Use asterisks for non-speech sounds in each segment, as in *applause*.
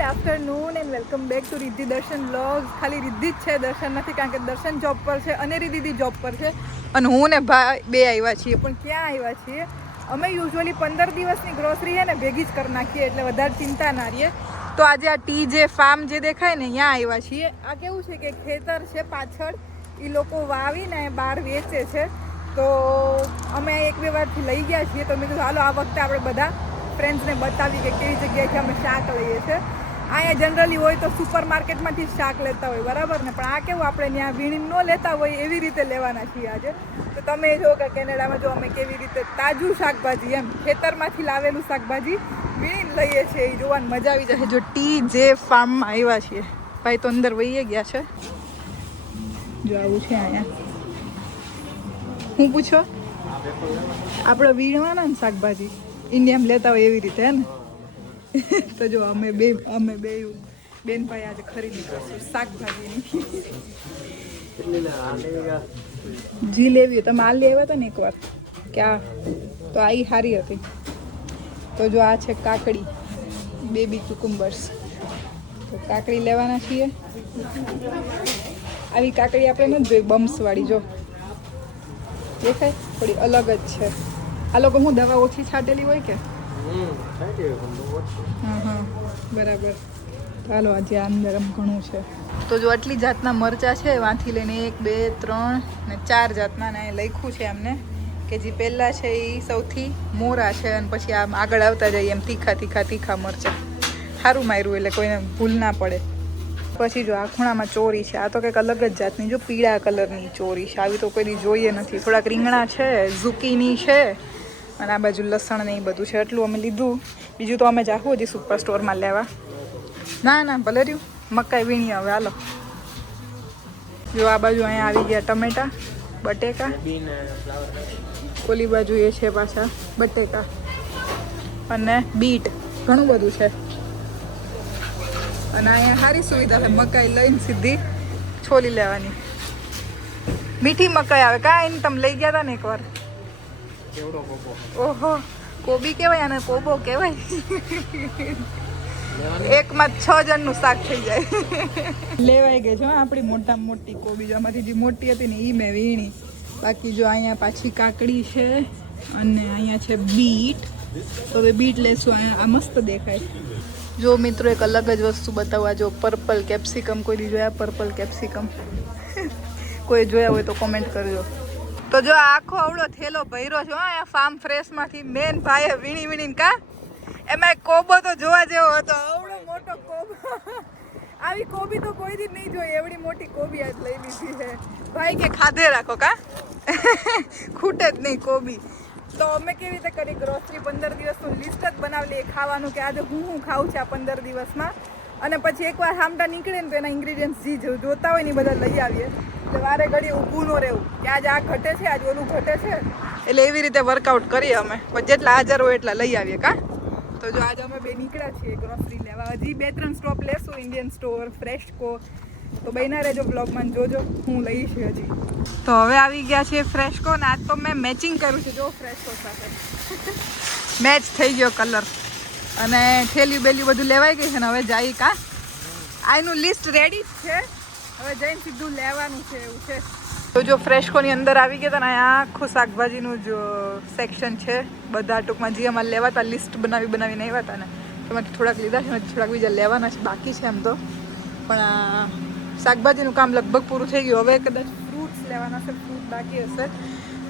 Good afternoon and welcome back to Riddhi Darshan log ખાલી રિદ્ધિ જ છે દર્શન નથી, કારણ કે દર્શન જોબ પર છે અને રીધી જોબ પર છે. અને હું ને ભાઈ બે આવ્યા છીએ, પણ ક્યાં આવ્યા છીએ? અમે યુઝ્યુઅલી પંદર દિવસની ગ્રોસરી છે ને ભેગી જ કરી નાખીએ, એટલે વધારે ચિંતા ના રહીએ. તો આજે આ ટી જે ફાર્મ જે દેખાય ને ત્યાં આવ્યા છીએ. આ કેવું છે કે ખેતર છે પાછળ એ લોકો વાવીને બહાર વેચે છે. તો અમે એક બે વારથી લઈ ગયા છીએ, તો મેં કીધું, હાલો, આ વખતે આપણે બધા ફ્રેન્ડ્સને બતાવી કે કેવી જગ્યાએથી અમે શાક લઈએ છીએ. અહીંયા જનરલી હોય તો સુપર માર્કેટમાંથી શાક લેતા હોય, બરાબર ને? પણ આ કેવું આપણે ત્યાં વીણી ન લેતા હોય એવી રીતે લેવાના છીએ આજે. તો તમે જો કે કેનેડામાં જો અમે કેવી રીતે તાજું શાકભાજી એમ ખેતરમાંથી લાવેલું શાકભાજી વીણી લઈએ છીએ, એ જોવાની મજા આવી જશે જો ટી જે ફાર્મમાં આવ્યા છીએ, ભાઈ તો અંદર વહીએ ગયા છે. જો આવું છે અહીંયા. હું પૂછો? આપણે વીણવાના ને શાકભાજી? ઇન્ડિયામાં લેતા હોય એવી રીતે, હે ને? તો જો અમે બે અમે બે બેન ભાઈ આજે ખરીદી કરશું શાકભાજીની જી લેવી હોય. તમે આ લેવા હતા ને એકવાર? કે આ તો આ સારી હતી. તો જો આ છે કાકડી, બેબી કુકુમ્બર્સ તો કાકડી લેવાના છીએ. આવી કાકડી આપણે નથી જોઈ, બમ્સવાળી જો. દેખાય? થોડી અલગ જ છે. આ લોકો હું દવા ઓછી છાંટેલી હોય કે? બરાબર. ચાલો આજે આ અંદર ઘણું છે. તો જો આટલી જાતના મરચા છે વાંથી લઈને એક બે ત્રણ ને ચાર જાતના ને અહીં લખ્યું છે એમને કે જે પહેલાં છે એ સૌથી મોરા છે અને પછી આમ આગળ આવતા જઈએ એમ તીખા તીખા તીખા મરચા. સારું માર્યું એટલે કોઈને ભૂલ ના પડે. પછી જો આ ખૂણામાં ચોરી છે આ તો કંઈક અલગ જ જાતની જો પીળા કલરની ચોરી છે. આવી તો કોઈ દી જોઈએ નથી. થોડાક રીંગણા છે ઝુકીની છે અને આ બાજુ લસણ ને એ બધું છે, એટલું અમે લીધું. બીજું તો અમે જાહું હજી સુપર સ્ટોરમાં લેવા. ના ના, ભલે રહ્યું. મકાઈ વીણી હવે, હાલો. જો આ બાજુ અહીંયા આવી ગયા ટમેટા, બટેકા. ઓલી બાજુ એ છે પાછા, બટેકા. અને બીટ, ઘણું બધું છે. અને અહીંયા સારી સુવિધા છે, મકાઈ લઈને સીધી છોલી લેવાની. મીઠી મકાઈ આવે. કાંઈ તમે લઈ ગયા હતા ને એકવાર. ઓહો કોબી કહેવાય અને કોબો કહેવાય? એકમાં છ જણનું શાક થઈ જાય. લેવાઈ ગઈ જો આપણી મોટામાં મોટી કોબી. જો આમાંથી જે મોટી હતી ને એ મેં વીણી. બાકી જો અહીંયા પાછી કાકડી છે અને અહીંયા છે બીટ. તો હવે બીટ લેશું. અહીંયા આ મસ્ત દેખાય. જો મિત્રો એક અલગ જ વસ્તુ બતાવવા જો પર્પલ કેપ્સિકમ કોઈ દી જોયા? પર્પલ કેપ્સિકમ કોઈ જોયા હોય તો કોમેન્ટ કરજો. તો જો આખો આવડો થેલો ભર્યો છે આ ફાર્મ ફ્રેશમાંથી મેન ભાઈએ વીણી વીણીને કા? એમાં કોબો તો જોવા જેવો હતો આવડો મોટો કોબો. આવી કોબી તો કોઈ દી નહીં જોઈ, એવડી મોટી કોબી આજ લઈ લીધી છે. ભાઈ કે ખાધે રાખો કા? ખૂટે જ નહીં કોબી. તો અમે કેવી રીતે કરી? ગ્રોસરી પંદર દિવસનું લિસ્ટ જ બનાવી લઈએ ખાવાનું કે આજે હું હું ખાઉં છું આ પંદર દિવસમાં. અને પછી એકવાર હામટા નીકળે ને તો એના ઇન્ગ્રીડિયન્ટ્સ જે જોતા હોય ને બધા લઈ આવીએ. વારે ઘડી ઊભું ન રહેવું. કે આજે આ ઘટે છે, આજે ઓલું ઘટે છે. એટલે એવી રીતે વર્કઆઉટ કરીએ અમે. પણ જેટલા હાજર હોય એટલા લઈ આવીએ, કા? તો જો આજે અમે બે નીકળ્યા છીએ ગ્રોસરી લેવા. હજી બે ત્રણ સ્ટોપ લેશું ઇન્ડિયન સ્ટોર ફ્રેશકો તો બહેના રહેજો બ્લોગમાં જોજો, હું લઈશ હજી. તો હવે આવી ગયા છે ફ્રેશકો ને આજ તો મેં મેચિંગ કર્યું છે. જો ફ્રેશકો સાથે. *laughs* મેચ થઈ ગયો કલર અને થેલિયું બેલી બધું લેવાઈ ગઈ છે ને હવે જાય કા? આનું લિસ્ટ રેડી જ છે. હવે જઈને સીધું લેવાનું છે એવું છે. તો જો ફ્રેશકોની અંદર આવી ગયા હતા ને આખું શાકભાજીનું જ સેક્શન છે. બધા ટૂંકમાં જે અમારે લેવા હતા લિસ્ટ બનાવી બનાવીને આવ્યા હતા ને એમાંથી થોડાક લીધા છે થોડાક બીજા લેવાના છે, બાકી છે એમ તો. પણ આ શાકભાજીનું કામ લગભગ પૂરું થઈ ગયું. હવે કદાચ ફ્રૂટ્સ લેવાના છે ફ્રૂટ બાકી હશે.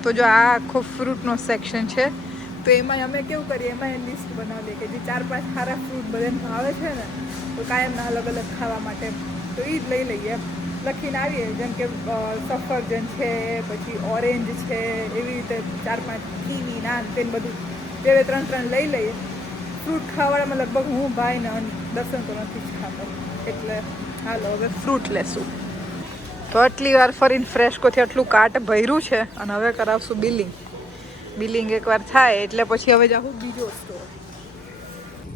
તો જો આ આખો ફ્રૂટનો સેક્શન છે. તો એમાં અમે કેવું કરીએ? એમાં લિસ્ટ બનાવીએ કે જે ચાર પાંચ સારા ફ્રૂટ બધાને ભાવે છે ને, તો કાયમના અલગ અલગ ખાવા માટે, તો એ જ લઈ લઈએ. એમ. લખીને આવીએ. જેમ કે સફરજન છે, પછી ઓરેન્જ છે, એવી રીતે ચાર પાંચ કીવી, નાન, તેન બધું. બે બે, ત્રણ ત્રણ લઈ લઈએ. ફ્રૂટ ખાવાળામાં લગભગ હું, ભાઈ ને દર્શન તો નથી જ ખાતો. એટલે હાલો હવે. ફ્રૂટ લેશું. આટલી વાર ફરીને ફ્રેશકોથી આટલું કાટ ભર્યું છે, અને હવે કરાવશું બિલિંગ બિલિંગ એકવાર થાય, એટલે પછી હવે જાઉં બીજો સ્ટોર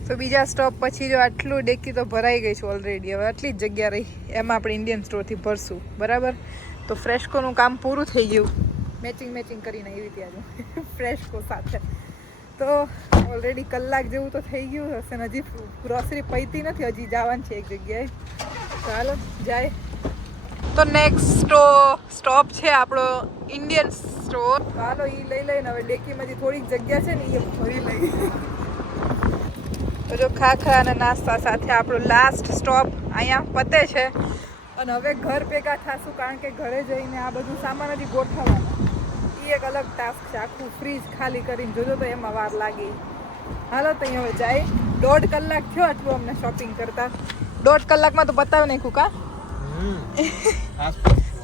તો બીજા સ્ટોપ પછી જો આટલું ડેકી તો ભરાઈ ગઈ છે ઓલરેડી હવે આટલી જ જગ્યા રહી. એમાં આપણે ઇન્ડિયન સ્ટોરથી ભરશું. બરાબર? તો ફ્રેશકોનું કામ પૂરું થઈ ગયું. મેચિંગ મેચિંગ કરીને એવી ત્યાં ફ્રેશકો સાથે. તો ઓલરેડી કલાક જેવું તો થઈ ગયું હશે ને, હજી ગ્રોસરી પૈતી નથી, હજી જવાનું છે એક જગ્યાએ. ચાલો, જાય. તો નેક્સ્ટ સ્ટોપ છે આપણો ઇન્ડિયન સ્ટોર ચાલો એ લઈ લઈને હવે ડેકીમાંથી થોડીક જગ્યા છે ને એ ભરી લઈ તો જો ખાખરા અને નાસ્તા સાથે આપણું લાસ્ટ સ્ટોપ અહીંયા પતે છે. અને હવે ઘર ભેગા થાશું કારણ કે ઘરે જઈને આ બધું સામાન હજી ગોઠવવાનું. એ એક અલગ ટાસ્ક છે. આખું ફ્રીજ ખાલી કરીને જોજો તો એમાં વાર લાગી. હાલો તો અહીંયા હવે જાય. દોઢ કલાક થયો આટલું અમને શોપિંગ કરતા. દોઢ કલાકમાં તો બતાવ નાખ્યું કા?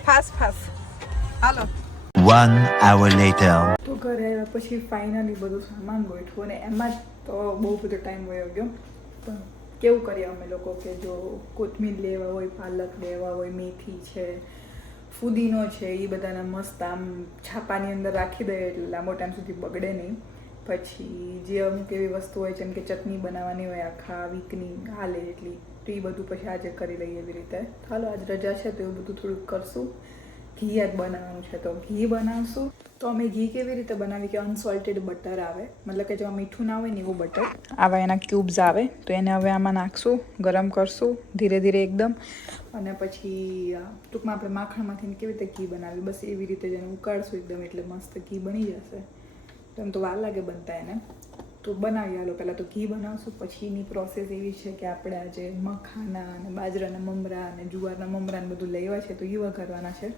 Fast fast. હાલો. One hour later. તો ઘરે આવ્યા પછી ફાઇનલી બધું સામાન ગોઠવું અને એમાં તો બહુ બધો ટાઈમ વયો ગયો. પણ કેવું કરીએ અમે લોકો કે જો કોથમીર લેવા હોય, પાલક લેવા હોય, મેથી છે, ફુદીનો છે એ બધાના મસ્ત આમ છાપાની અંદર રાખી દઈએ એટલે લાંબો ટાઈમ સુધી બગડે નહીં. પછી જે અમુક એવી વસ્તુ હોય જેમ કે ચટણી બનાવવાની હોય આખા વીકની હાલે એટલી, તો એ બધું પછી આજે કરી લઈએ એવી રીતે. ચાલો આજ રજા છે તો એવું બધું થોડુંક કરશું. ઘી જ બનાવવાનું છે. તો ઘી બનાવશું. તો અમે ઘી કેવી રીતે બનાવી કે અનસોલ્ટેડ બટર આવે? મતલબ કે જેમાં મીઠું ના હોય ને એવું બટર આવા એના ક્યુબ્સ આવે. તો એને હવે આમાં નાખશું, ગરમ કરશું, ધીરે ધીરે એકદમ. અને પછી ટૂંકમાં આપણે માખણમાંથી કેવી રીતે ઘી બનાવી બસ એવી રીતે જ એને ઉકાળશું એકદમ એટલે મસ્ત ઘી બની જશે. તો એમ તો વાર લાગે બનતા એને. તો બનાવી હાલો. પહેલાં તો ઘી બનાવશું. પછીની પ્રોસેસ એવી છે કે આપણે આજે મખાના અને બાજરાના મમરા અને જુવારના મમરા બધું લેવા છે. તો યુવા કરવાના છે.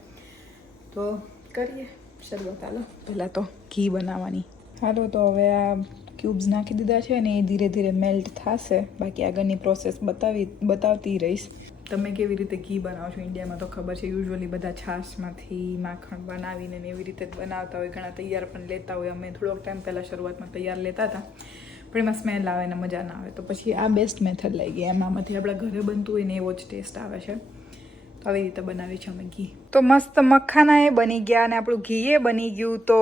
તો કરીએ શરૂઆત. હાલો, પહેલાં તો ઘી બનાવવાની. હાલો, તો હવે આ ક્યુબ્સ નાખી દીધા છે ને એ ધીરે ધીરે મેલ્ટ થશે. બાકી આગળની પ્રોસેસ બતાવી, બતાવતી રહીશ. તમે કેવી રીતે ઘી બનાવો છો? ઇન્ડિયામાં તો ખબર છે યુઝ્યુઅલી બધા છાશમાંથી માખણ બનાવીને એવી રીતે જ બનાવતા હોય. ઘણા તૈયાર પણ લેતા હોય. અમે થોડોક ટાઈમ પહેલાં શરૂઆતમાં તૈયાર લેતા હતા. પણ એમાં સ્મેલ આવે ને મજા ના આવે. તો પછી આ બેસ્ટ મેથડ લઈ ગઈ એમાંથી આપણા ઘરે બનતું હોય ને એવો જ ટેસ્ટ આવે છે. તો આવી રીતે બનાવી છે અમે ઘી તો મસ્ત મખાના એ બની ગયા અને આપણું ઘી એ બની ગયું. તો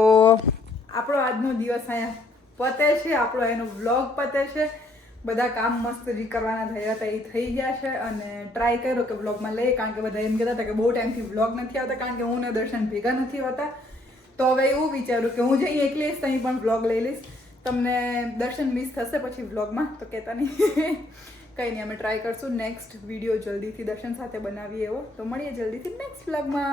આપણો આજનો દિવસ અહીંયા પતે છે, આપણો એનો વ્લોગ પતે છે. બધા કામ મસ્ત જે કરવાના થયા હતા, એ થઈ ગયા છે. અને ટ્રાય કર્યો કે વ્લોગમાં લઈએ, કારણ કે બધા એમ કહેતા હતા કે બહુ ટાઈમથી વ્લોગ નથી આવતા, કારણ કે હું ને દર્શન ભેગા નથી હોતા. તો હવે એવું વિચાર્યું કે હું જઈ એકલી જ ત્યાં પણ વ્લોગ લઈ લઈશ. તમને દર્શન મિસ થશે પછી વ્લોગમાં તો કહેતા નહીં. *laughs* કંઈ નહીં, અમે ટ્રાય કરશું. નેક્સ્ટ વીડિયો જલ્દીથી દર્શન સાથે બનાવીએ એવો. તો મળીએ જલ્દીથી નેક્સ્ટ વ્લોગમાં